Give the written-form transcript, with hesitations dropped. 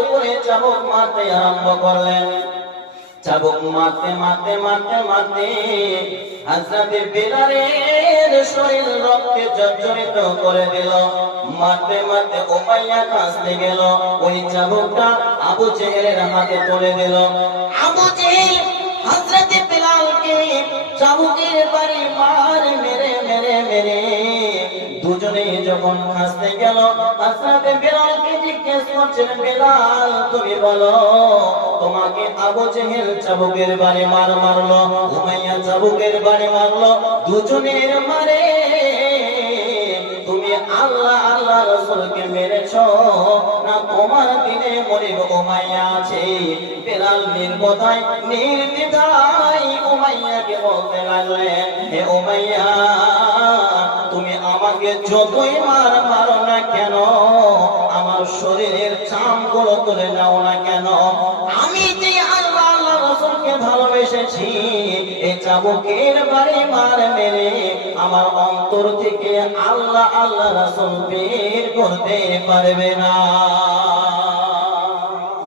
উপরে চাবুক মারতে আরম্ভ করলেন। চাবুক মারতে মারতে মারতে মারতে হযরত বিলালের শরীর রক্তে জর্জরিত করে দিল। মারতে মারতে উমাইয়া কাঁচতে গেল, ওই চাবুকটা আবু জেহেলের হাতে তুলে দিল। আবু জেহেল হযরত বিলালকে চাবুকের বাড়ি মার মেরে মেরে মেরে দুজনে যখন হাসতে গেল, হযরত বিলালকে জিজ্ঞেস করছেন, বিলাল তুমি বলো তোমাকে আবু জেহেল চাবুকের বাড়ি মারলো, উমাইয়া চাবুকের বাড়ি মারলো, দুজনের মারে তুমি আল্লাহ আল্লাহ রাসূলকে মেরেছো না তোমার দিনে মরিব উমাইয়া আছে? বিলাল নির্বোধায় নির্দ্বিধায় উমাইয়াকে বলতে লাগলেন, হে উমাইয়া তুমি আমাকে যতই মারো না কেন, আমার শরীরের চামগুলো তুলে নাও না কেন, আমি যে আল্লাহ আল্লাহ রাসূলকে ভালোবেসেছি, এই চাবুকের বাড়ি মার মেরে আমার অন্তর থেকে আল্লাহ আল্লাহ রাসূল বের করতে পারবে না।